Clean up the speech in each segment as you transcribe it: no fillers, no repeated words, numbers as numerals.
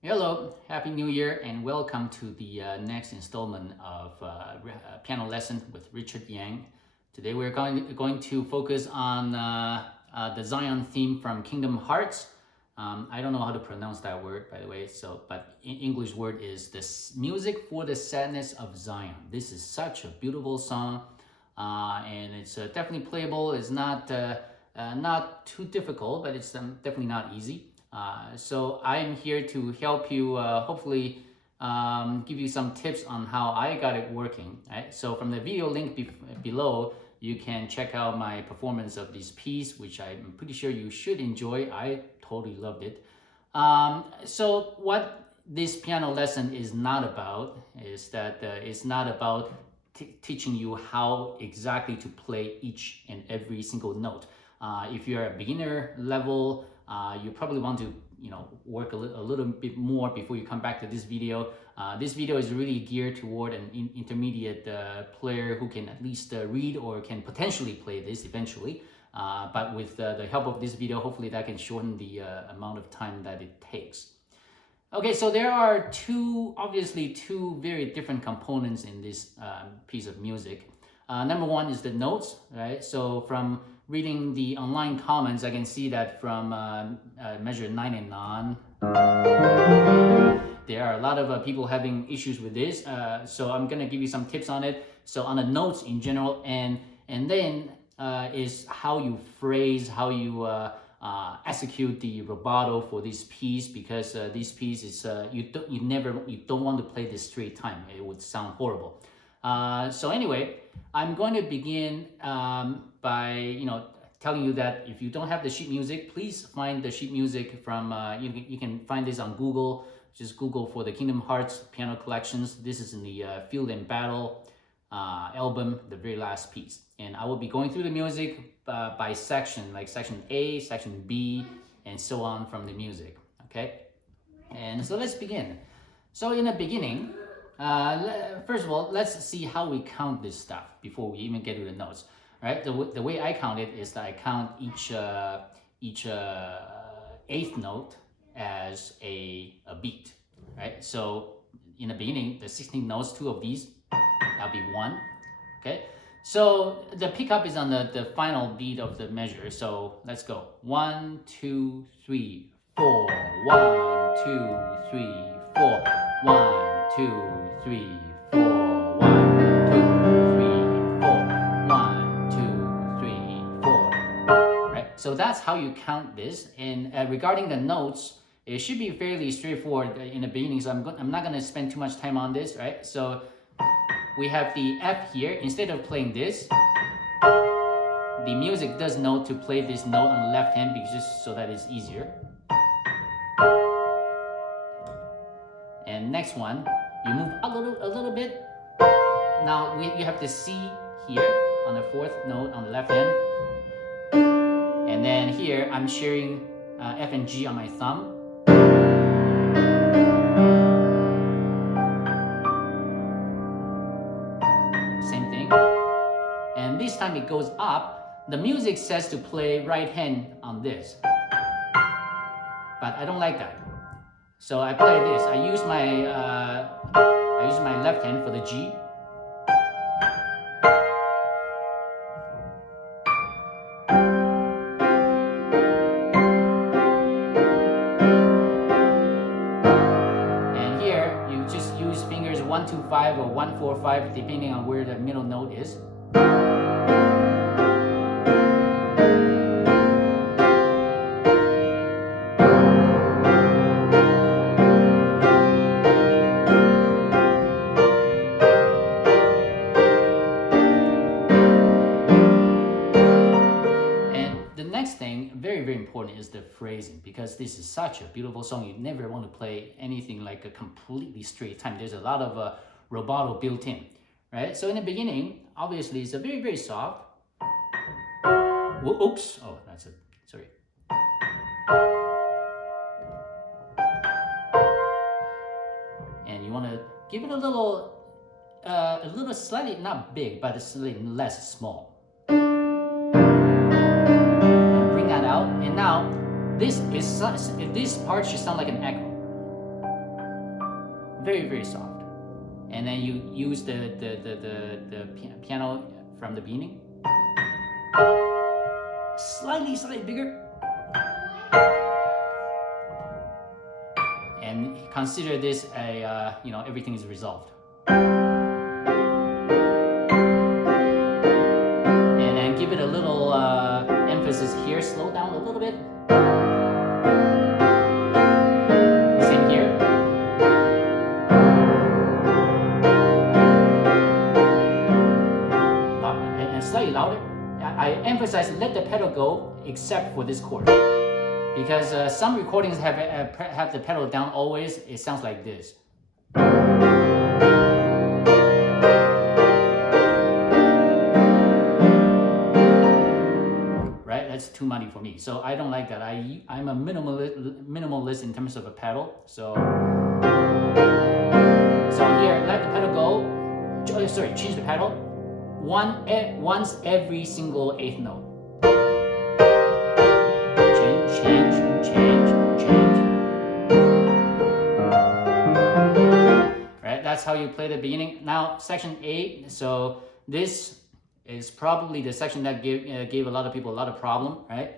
Hello, Happy New Year, and welcome to the next installment of Piano Lesson with Richard Yang. Today we're going to focus on the Xion theme from Kingdom Hearts. I don't know how to pronounce that word, by the way. But English word is this music for the sadness of Xion. This is such a beautiful song, and it's definitely playable. It's not too difficult, but it's definitely not easy. So I'm here to help you, hopefully give you some tips on how I got it working. Right? So from the video link below, you can check out my performance of this piece, which I'm pretty sure you should enjoy. I totally loved it. So what this piano lesson is not about is that it's not about teaching you how exactly to play each and every single note. If you're a beginner level, you probably want to work a little bit more before you come back to this video. This video is really geared toward an intermediate player who can at least read or can potentially play this eventually. But with the help of this video, hopefully that can shorten the amount of time that it takes. Okay, so there are obviously two very different components in this piece of music. Number one is the notes, right? So from reading the online comments, I can see that from measure 9 and 9, there are a lot of people having issues with this. So I'm gonna give you some tips on it. So on the notes in general, and then is how you phrase, how you execute the rubato for this piece, because this piece is you don't want to play this straight time. It would sound horrible. So anyway, I'm going to begin by telling you that if you don't have the sheet music, please find the sheet music from you can find this on Google. Just Google for the Kingdom Hearts piano collections. This is in the Field and Battle album, the very last piece. And I will be going through the music by section, like section A, section B, and so on from the music. Okay, and so let's begin. So in the beginning, first of all, let's see how we count this stuff before we even get to the notes. Right? The way I count it is that I count each eighth note as a beat. Right? So in the beginning, the 16 notes, two of these, that'll be one. Okay. So the pickup is on the final beat of the measure. So let's go. 1, 2, 3, 4. 1, 2, 3, 4. 1, 2, 3, 4. 1, 2, 3, 4. 1, 2, 3, 4. Right? So that's how you count this. And regarding the notes, it should be fairly straightforward in the beginning. So I'm not going to spend too much time on this, right? So we have the F here. Instead of playing this, the music does know to play this note on the left hand because just so that it's easier. And next one, you move a little bit. Now you have the C here on the fourth note on the left hand. And then here I'm sharing F and G on my thumb. Same thing. And this time it goes up. The music says to play right hand on this. But I don't like that. So I play this. I use my left hand for the G. And here you just use fingers 1, 2, 5 or 1, 4, 5, depending on where the middle note is. Very important is the phrasing, because this is such a beautiful song. You never want to play anything like a completely straight time. There's a lot of rubato built in, right? So in the beginning, obviously it's a very, very soft. Oops, oh, that's it, sorry. And you want to give it a little slightly, not big, but slightly less small. And now this part should sound like an echo. very, very soft. And then you use the piano from the beginning. Slightly bigger. And consider this a, everything is resolved. And then give it a little emphasis here, slow down a little bit. Same here. And slightly louder. I emphasize let the pedal go except for this chord. Because some recordings have the pedal down always, it sounds like this. Right, that's too muddy for me. So I don't like that. I'm a minimalist in terms of a pedal. So here, let the pedal go. Sorry, change the pedal. Once every single eighth note. Change. Right, that's how you play the beginning. Now, section 8. So this is probably the section that gave a lot of people a lot of problem, right?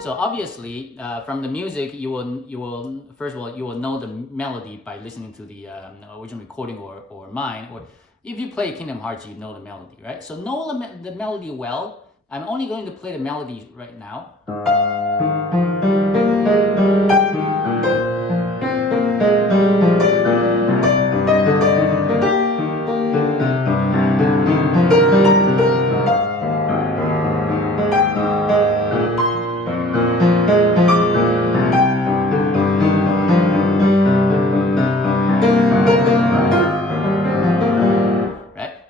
So obviously, from the music, you will first of all you will know the melody by listening to the original recording or mine, or if you play Kingdom Hearts, you know the melody, right? So know the melody well. I'm only going to play the melody right now.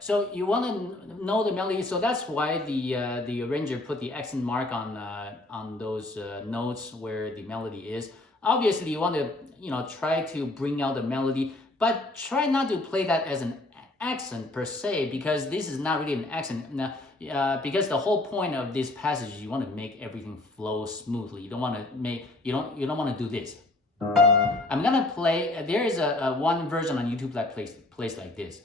So you want to know the melody, so that's why the arranger put the accent mark on those notes where the melody is. Obviously, you want to try to bring out the melody, but try not to play that as an accent per se, because this is not really an accent. Now, because the whole point of this passage is you want to make everything flow smoothly. You don't want to want to do this. I'm gonna play. There is a one version on YouTube that plays like this.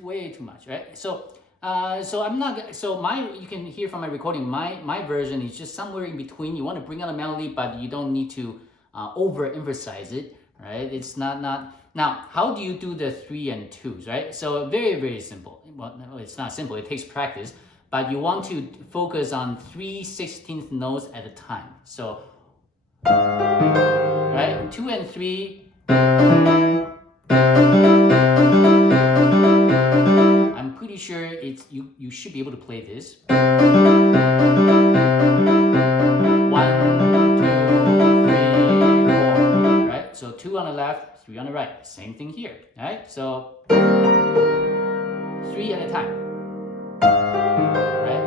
Way too much, right? So I'm not. So you can hear from my recording. My version is just somewhere in between. You want to bring out a melody, but you don't need to overemphasize it, right? It's not. Now, how do you do the 3 and 2s, right? So very, very simple. Well, no, it's not simple. It takes practice, but you want to focus on 3/16 notes at a time. So, right, 2 and 3. Sure it's you should be able to play this. 1, 2, 3, 4. Right? So 2 on the left, 3 on the right. Same thing here. Right? So 3 at a time. Right?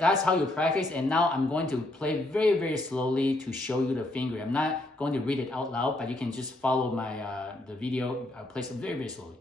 That's how you practice, and now I'm going to play very, very slowly to show you the finger. I'm not going to read it out loud, but you can just follow my the video. I'll play it very, very slowly.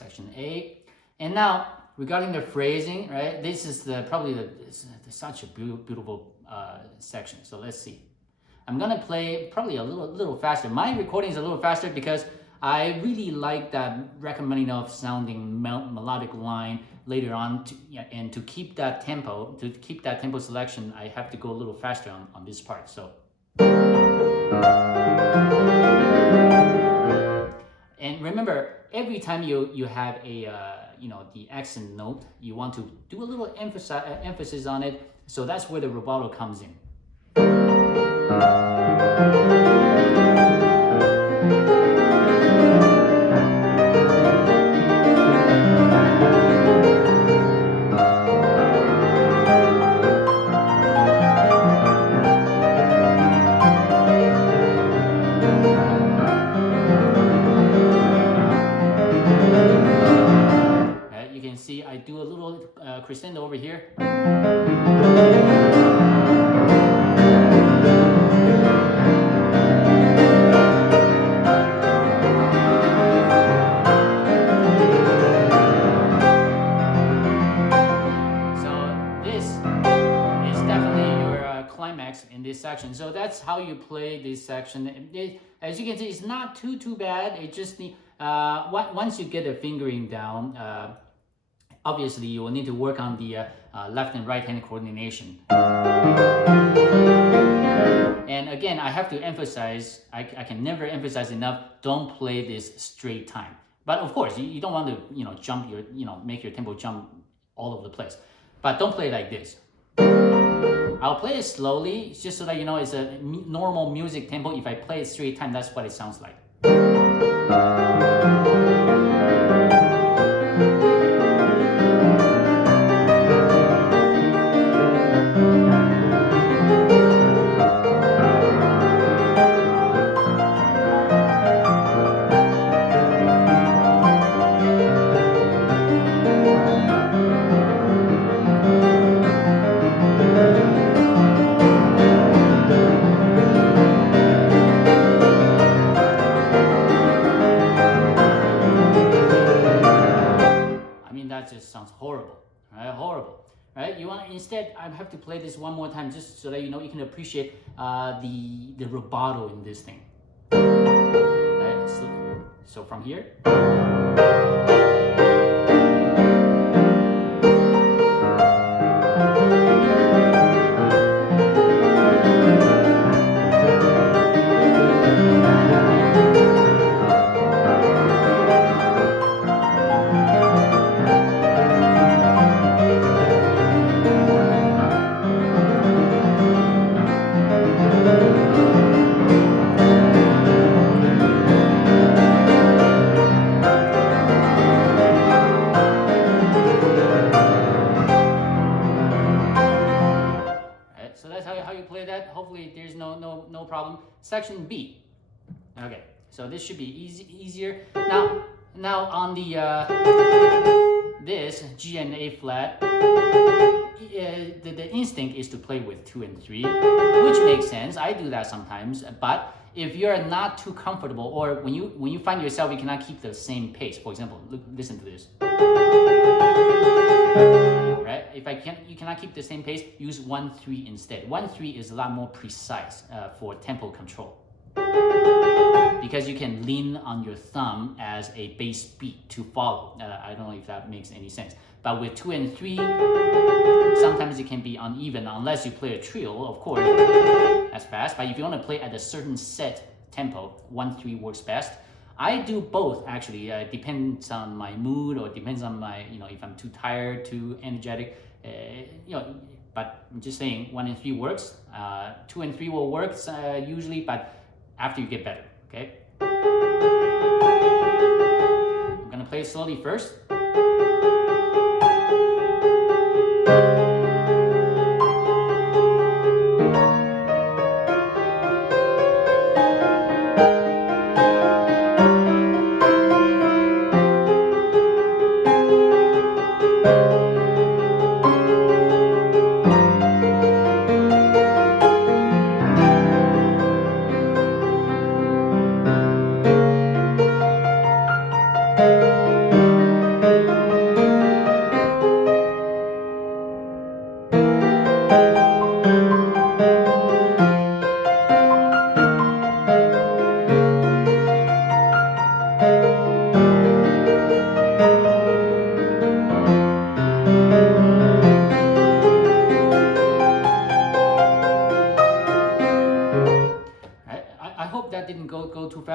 section A. And now, regarding the phrasing, right? This is probably such a beautiful section. So let's see. I'm gonna play probably a little faster. My recording is a little faster because I really like that Rachmaninoff sounding melodic line later on, and to keep that tempo, selection, I have to go a little faster on this part. So, and remember, every time you have a the accent note, you want to do a little emphasis on it. So that's where the rubato comes in. You can see I do a little crescendo over here. In this section. So that's how you play this section. As you can see, it's not too bad. It just need once you get the fingering down, obviously you will need to work on the left and right hand coordination. And again, I have to emphasize, I can never emphasize enough, don't play this straight time. But of course, you don't want to jump your make your tempo jump all over the place. But don't play like this. I'll play it slowly, just so that you know it's a normal music tempo. If I play it straight time, that's what it sounds like. Just sounds horrible, right? Horrible, right? You want instead, I have to play this one more time just so that you can appreciate the rubato in this thing. Right? So from here. Hopefully there's no problem. Section B. Okay, so this should be easier. Now on the this G and A flat, the instinct is to play with 2 and 3, which makes sense. I do that sometimes, but if you're not too comfortable, or when you find yourself you cannot keep the same pace, for example, listen to this. Right? If you cannot keep the same pace, use 1-3 instead. 1-3 is a lot more precise for tempo control, because you can lean on your thumb as a bass beat to follow. I don't know if that makes any sense. But with 2 and 3, sometimes it can be uneven unless you play a trio, of course. That's fast. But if you want to play at a certain set tempo, 1-3 works best. I do both actually. Depends on my mood, or depends on my if I'm too tired, too energetic. But I'm just saying 1 and 3 works. 2 and 3 will work usually, but after you get better. Okay. I'm gonna play slowly first.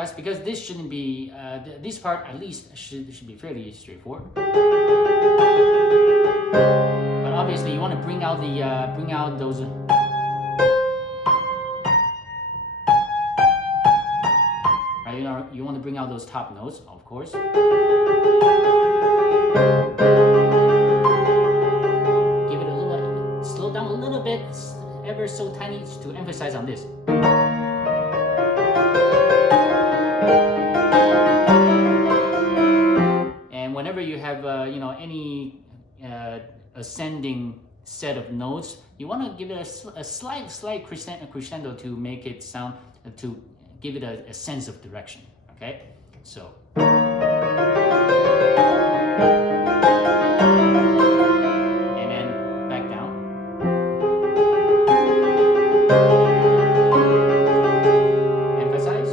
press, because this shouldn't be, this part at least should be fairly straightforward. But obviously you want to bring out those. Right, you want to bring out those top notes, of course. Give it a little, slow down a little bit, ever so tiny, to emphasize on this. And whenever you have any ascending set of notes, you want to give it a slight crescendo to make it sound, to give it a sense of direction. Okay, so. And then back down. Emphasize.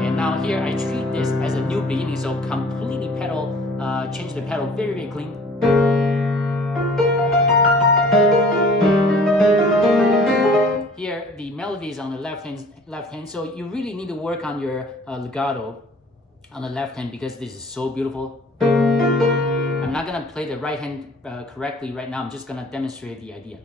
And now here I treat this as a new beginning, so completely pedal, change the pedal very, very clean. Here the melody is on the left hand, so you really need to work on your legato on the left hand, because this is so beautiful. I'm not gonna play the right hand correctly right now. I'm just gonna demonstrate the idea.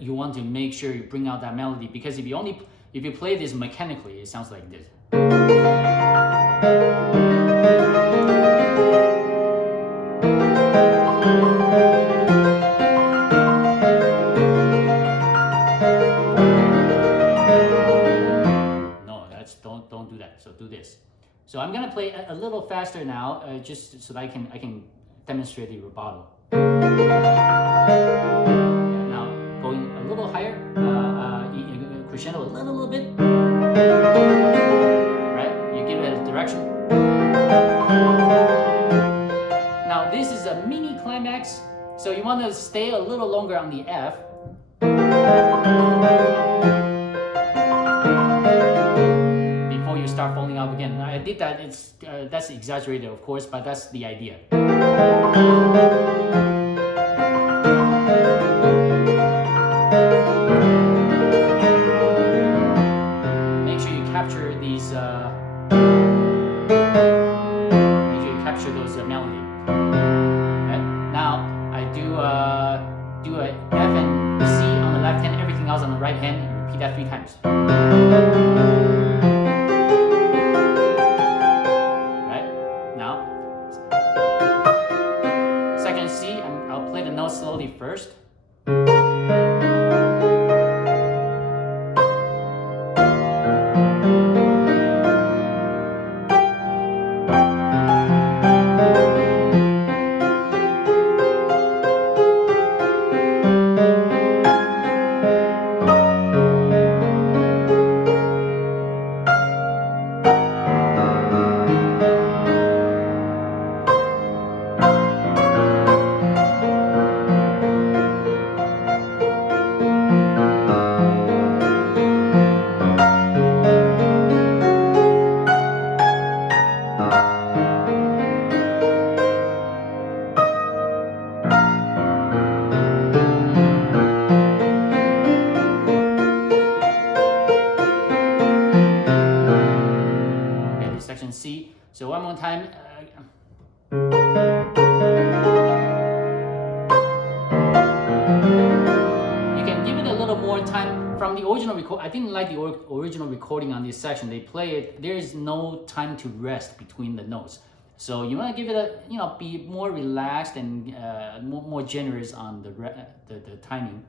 You want to make sure you bring out that melody, because if you play this mechanically, it sounds like this. No, don't do that. So do this. So I'm gonna play a little faster now, just so that I can demonstrate the rubato. Going a little higher, crescendo a little bit, right? You give it a direction. Now this is a mini climax, so you want to stay a little longer on the F. Before you start falling off again. Now, I did that, that's exaggerated of course, but that's the idea. Make sure you capture those melody. Okay? Now I do a F and C on the left hand, everything else on the right hand. Repeat that 3 times. Right? Now, second C. I'll play the notes slowly first. C. So one more time. You can give it a little more time. From the original record, I didn't like the original recording on this section. They play it. There is no time to rest between the notes. So you want to give it a, be more relaxed and more generous on the timing.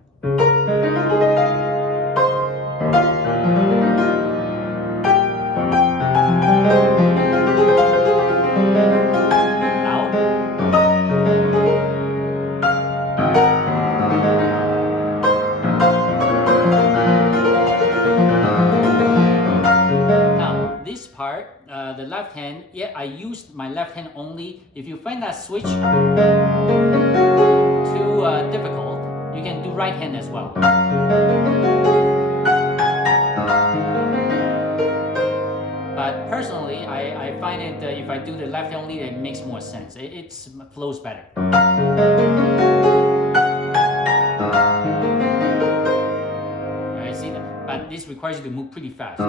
The left hand, I used my left hand only. If you find that switch too difficult, you can do right hand as well. But personally, I find it if I do the left hand only, it makes more sense. It flows better. I see that, but this requires you to move pretty fast.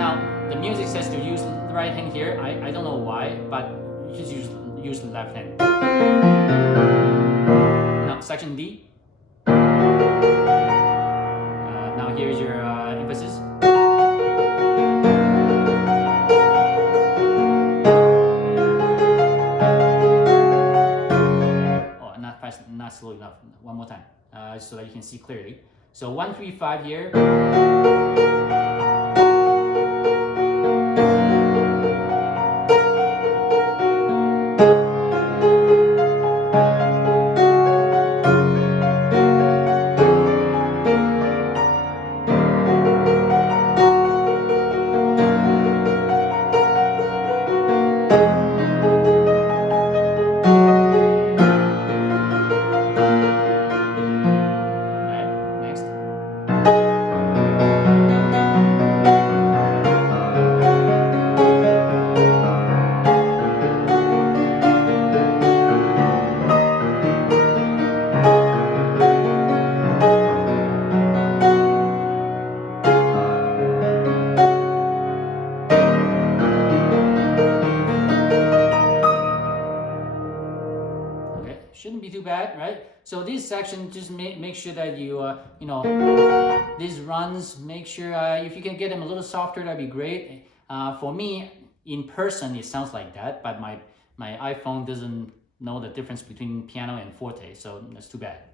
Now, the music says to use the right hand here. I don't know why, but you just use the left hand. Now, section D. Now here's your emphasis. Oh, not fast, not slow enough. One more time, so that you can see clearly. So 1, 3, 5 here. Shouldn't be too bad, right? So this section, just make sure that you, you know, these runs, make sure if you can get them a little softer, that'd be great. For me, in person, it sounds like that, but my iPhone doesn't know the difference between piano and forte, so that's too bad.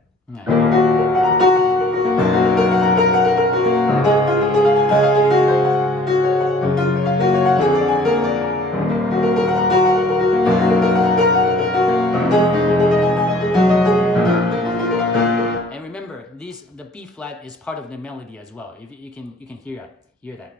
The B flat is part of the melody as well. If you can hear that.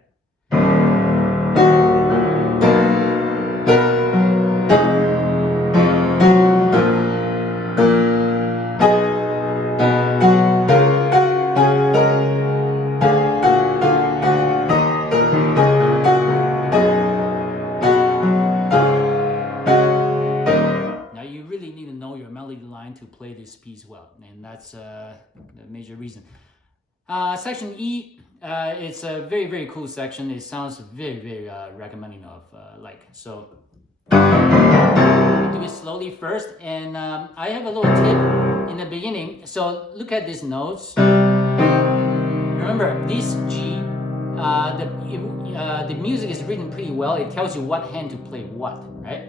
Now you really need to know your melody line to play this piece well, and that's the major reason. Section E, it's a very, very cool section. It sounds very, very recommending of so. Do it slowly first, and I have a little tip in the beginning. So look at these notes. Remember, this G, the music is written pretty well. It tells you what hand to play what, right?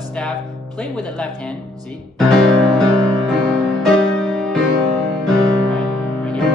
Staff, play with the left hand, see? Right here.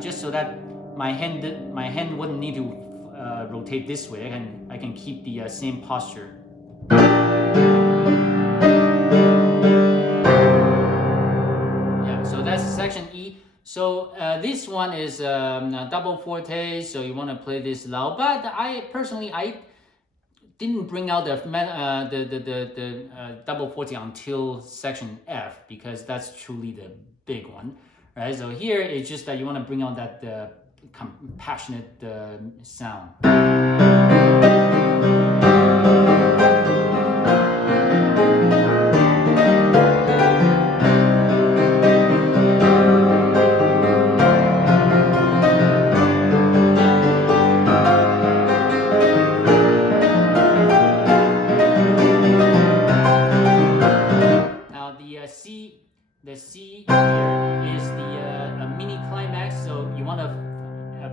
Just so that my hand wouldn't need to rotate this way. I can keep the same posture. Yeah, so that's section E. So this one is a double forte, so you want to play this loud. But I personally didn't bring out the double forte until section F, because that's truly the big one, right? So here it's just that you want to bring out that passionate sound. The C here is the mini climax, so you want to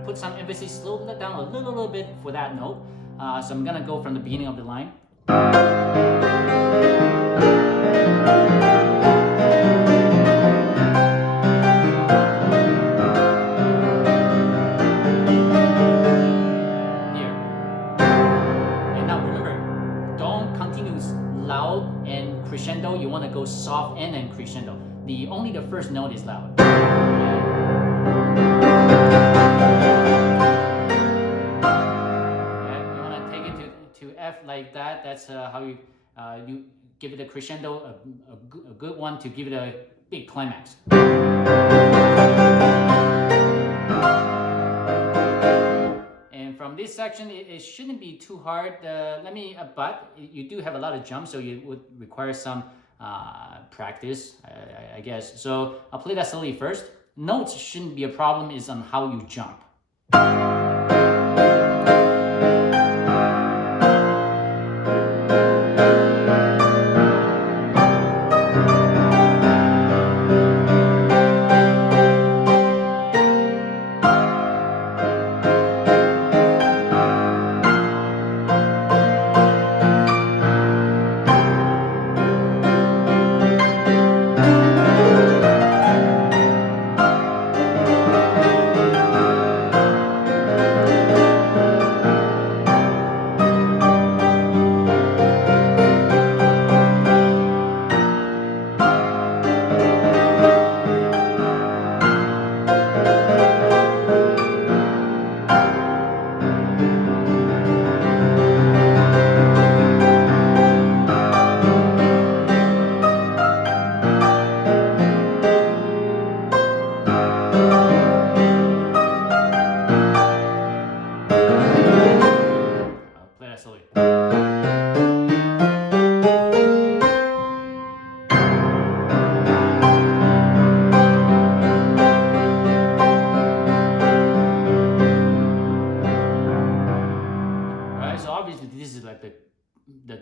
put some emphasis, slow that down a little bit for that note. So I'm gonna go from the beginning of the line. Here. And now remember, don't continue loud and crescendo. You want to go soft and then crescendo. Only the first note is loud. Okay, you want to take it to F like that. That's how you give it a crescendo, a good one to give it a big climax. And from this section, it shouldn't be too hard. But you do have a lot of jumps, so you would require some practice, I guess. So I'll play that slowly first. Notes shouldn't be a problem, is on how you jump.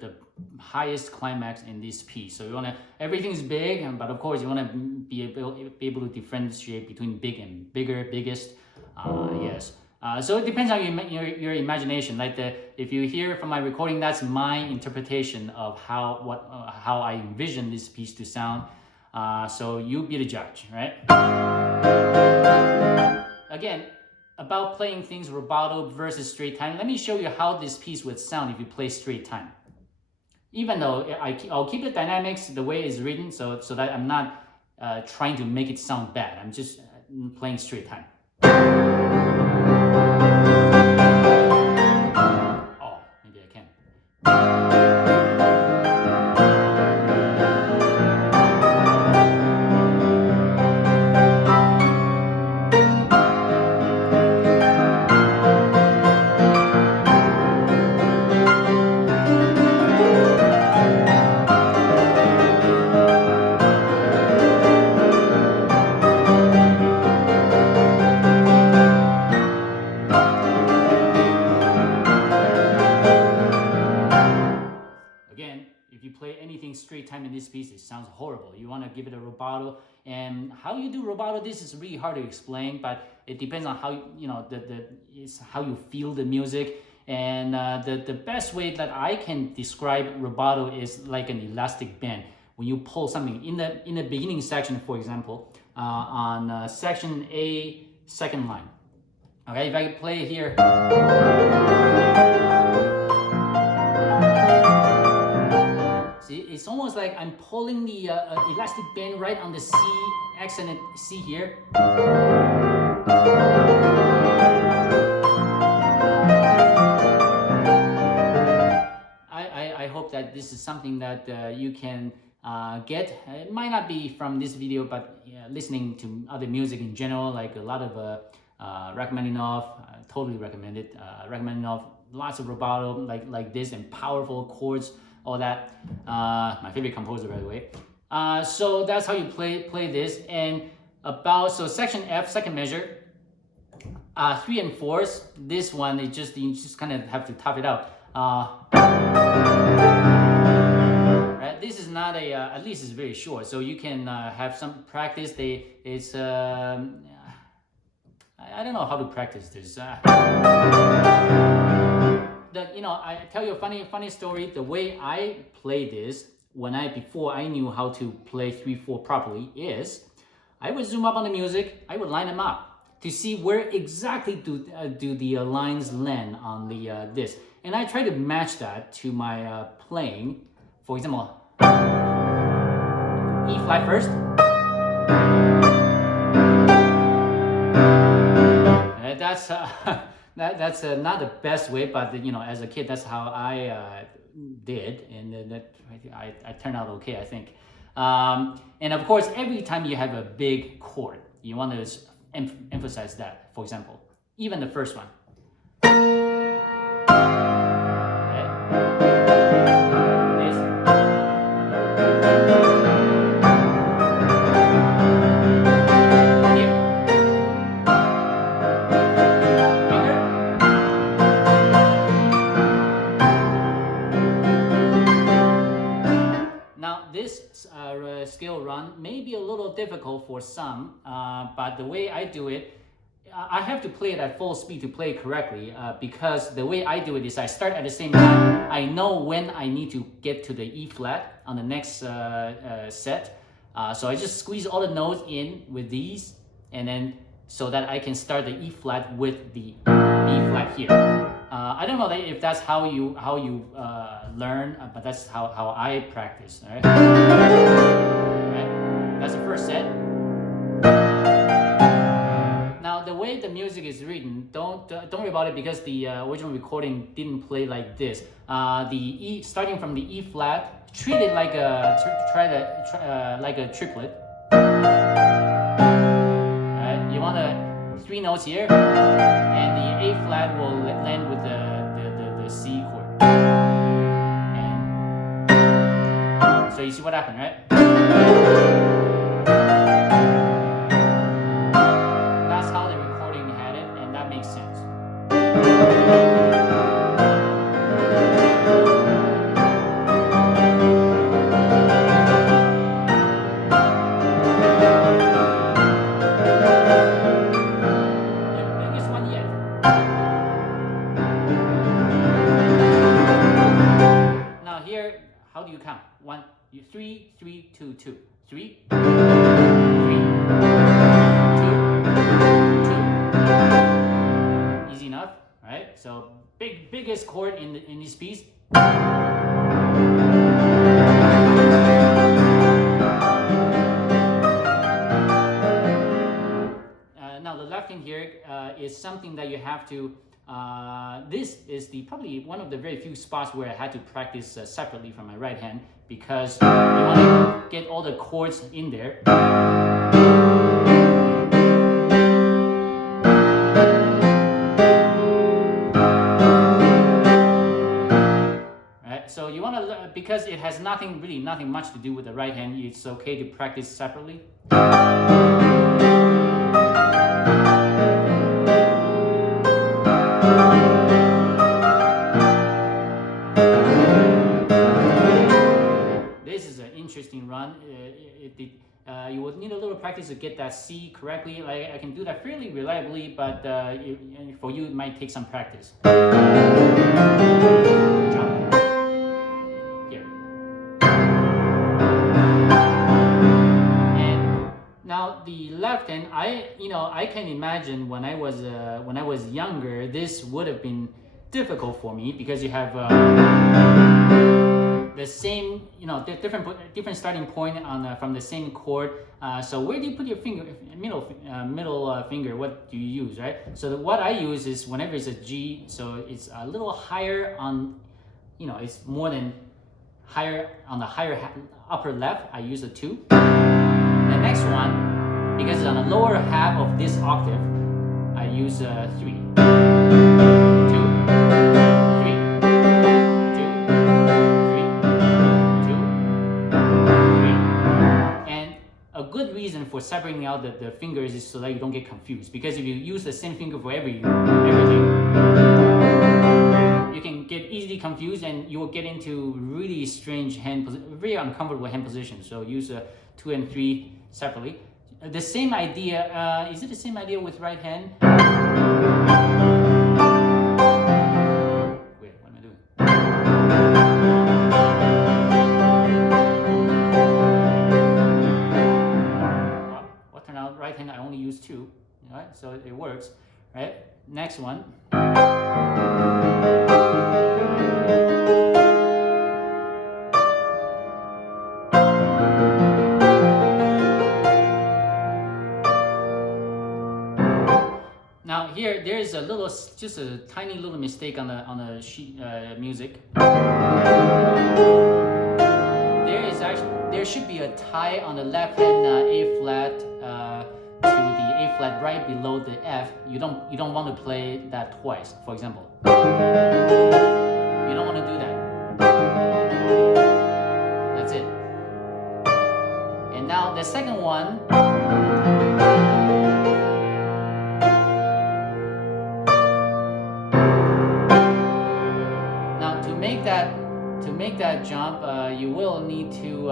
The highest climax in this piece. So you want to, everything's big, but of course you want to be able to differentiate between big and bigger, biggest. Yes. So it depends on your imagination. Like if you hear from my recording, that's my interpretation of how I envision this piece to sound. So you be the judge, right? Again, about playing things rubato versus straight time. Let me show you how this piece would sound if you play straight time. Even though I'll keep the dynamics the way it's written, so that I'm not trying to make it sound bad. I'm just playing straight time. Oh, maybe I can. Straight time in this piece, it sounds horrible. You want to give it a rubato, and how you do rubato, this is really hard to explain, but it depends on how how you feel the music. And the best way that I can describe rubato is like an elastic band. When you pull something in the beginning section, for example, on section A, second line. Okay, if I play here. It's almost like I'm holding the elastic band right on the C, accented C here. I hope that this is something that you can get. It might not be from this video, but listening to other music in general, like a lot of Rachmaninoff, totally recommend it. Rachmaninoff, lots of rubato like this and powerful chords, all that. My favorite composer, by the way. So that's how you play this. And so section F, second measure, 3 and 4s. This one you just kind of have to tough it out. Right, this is not a at least it's very short, so you can have some practice. It's I don't know how to practice this. I tell you a funny story. The way I play this before I knew how to play 3/4 properly is I would zoom up on the music. I would line them up to see where exactly do the lines land on the this, and I try to match that to my playing. For example, E flat first. That's not the best way, but as a kid, that's how I did, and that I turned out okay, I think. And of course, every time you have a big chord, you want to emphasize that. For example, even the first one. Scale run may be a little difficult for some, but the way I do it, I have to play it at full speed to play it correctly, because the way I do it is I start at the same time. I know when I need to get to the E flat on the next set, so I just squeeze all the notes in with these, and then so that I can start the E flat with the E flat here. I don't know if that's how you learn, but that's how I practice. All right? That's the first set. Now the way the music is written, don't worry about it, because the original recording didn't play like this. Starting from the E flat, treat it like like a triplet. Right? You want 3 notes here, and the A flat will land with the C chord. And so you see what happened, right? That's how the recording had it, and that makes sense. How do you count? 1, 3, 3, 2, 2. 3, 3, 2, 2. Easy enough, right? So biggest chord in this piece. Now the left hand here is something that you have to. This is probably one of the very few spots where I had to practice separately from my right hand, because you want to get all the chords in there. Right, so you want to, because it has nothing much to do with the right hand, it's okay to practice separately. Interesting run. You would need a little practice to get that C correctly. I can do that fairly reliably, but for you it might take some practice. Jump. Here. And now the left hand, I can imagine when I was younger, this would have been difficult for me, because you have the same, different starting point on from the same chord. So where do you put your finger, middle finger? What do you use, right? So what I use is whenever it's a G, so it's a little higher on, it's more than higher on the upper left. I use a 2. The next one, because it's on the lower half of this octave, I use a 3. 2, 3, 2, 3, 2, 3. And a good reason for separating out the fingers is so that you don't get confused. Because if you use the same finger for everything, you can get easily confused and you will get into really strange very uncomfortable hand positions. So use a 2 and 3 separately. The same idea, is it the same idea with right hand? Wait, what am I doing? Well, what turned out right hand, I only use 2, right? So it works, right? Next one. Now here, there is just a tiny little mistake on the sheet music. There should be a tie on the left hand A flat to the A flat right below the F. You don't want to play that twice. For example, you don't want to do that. That's it. And now the second one. To make that jump, you will need to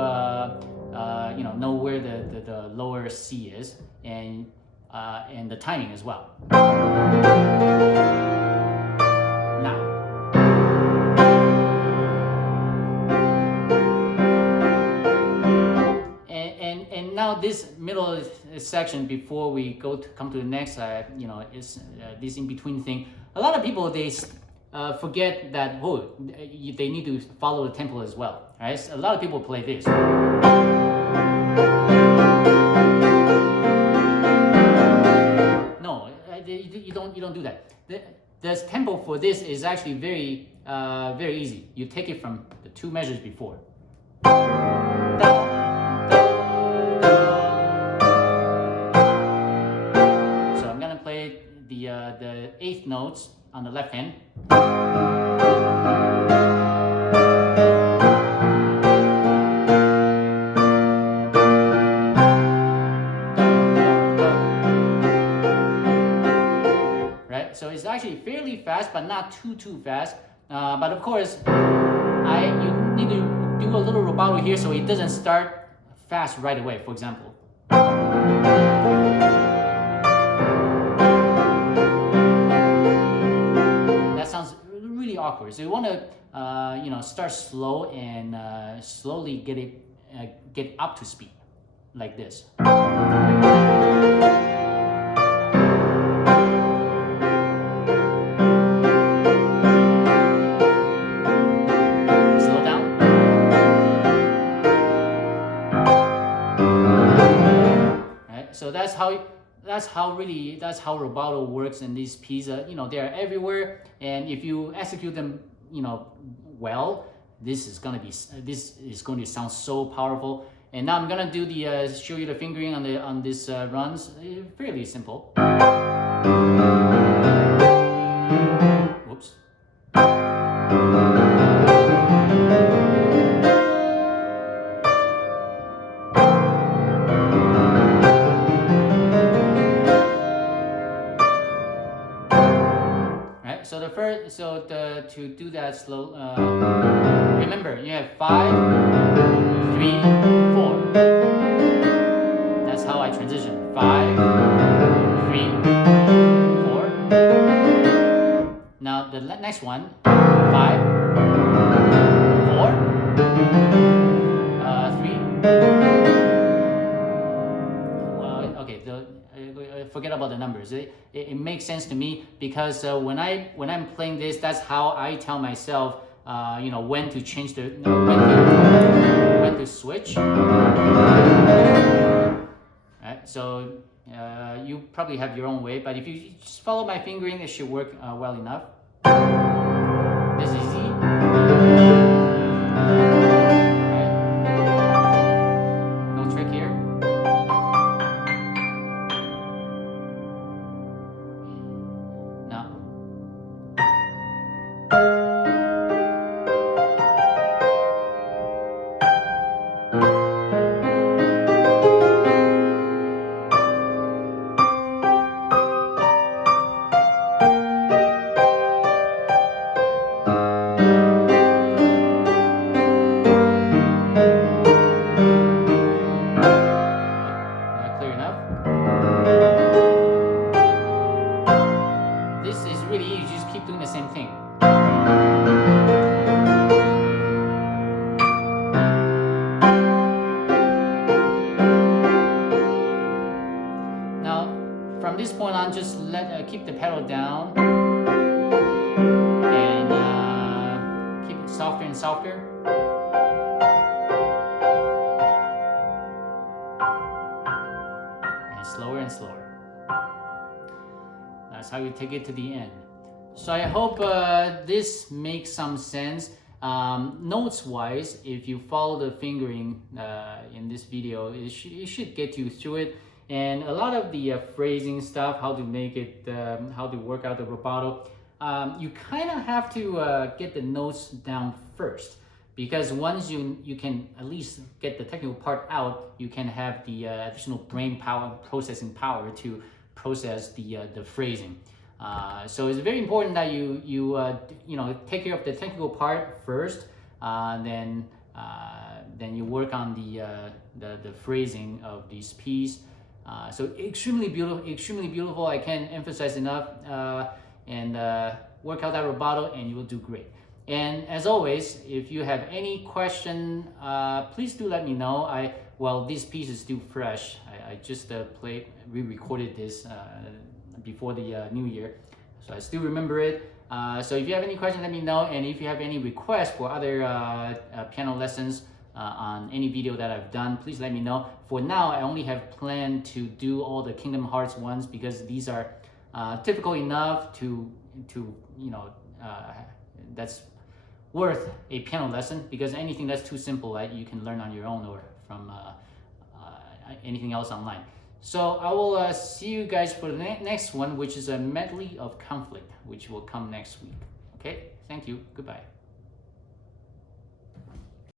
know where the lower C is and the timing as well. Now, and now this middle section before we come to the next, is this in between thing. A lot of people forget that they need to follow the tempo as well, right? So a lot of people play this. No, you don't do that. The tempo for this is actually very easy. You take it from the 2 measures before. So I'm gonna play the 8th notes on the left hand. Right, so it's actually fairly fast, but not too fast. But of course, you need to do a little rubato here so it doesn't start fast right away. For example. Awkward. So you want to start slow and slowly get up to speed like this. Slow down. Right? So that's how rubato works in these pieces. They're everywhere, and if you execute them, well, this is going to sound so powerful. And now I'm gonna do show you the fingering on this runs. Fairly simple. Whoops. To do that slow, remember you have 5, 3, 4. That's how I transition. 5, 3, 4. Now the next one, 5, 4, 3. Okay. Forget about the numbers. It makes sense to me because when I'm playing this, that's how I tell myself you know, when to change the, when to switch. Right, so you probably have your own way, but if you just follow my fingering, it should work well enough. This is Z. Right. No trick here. Now. Clear enough? This is really easy, you just keep doing the same thing. Now, from this point on, just keep the pedal down and keep it softer and softer. Slower and slower. That's how you take it to the end. So I hope this makes some sense. Notes wise, if you follow the fingering in this video, it should get you through it. And a lot of the phrasing stuff, how to make it, how to work out the rubato, you kind of have to get the notes down first. Because once you can at least get the technical part out, you can have the additional brain power, processing power to process the phrasing. So it's very important that you know, take care of the technical part first, then you work on the phrasing of this piece. So extremely beautiful. I can't emphasize enough. And work out that rubato, and you will do great. And as always, if you have any question, please do let me know. Well, this piece is still fresh. I just re-recorded this before the new year, so I still remember it. So if you have any questions, let me know. And if you have any requests for other piano lessons on any video that I've done, please let me know. For now, I only have planned to do all the Kingdom Hearts ones because these are typical enough to you know, that's worth a piano lesson, because anything that's too simple you can learn on your own or from anything else online. So I will see you guys for the next one, which is a medley of conflict, which will come next week. Okay, thank you, goodbye.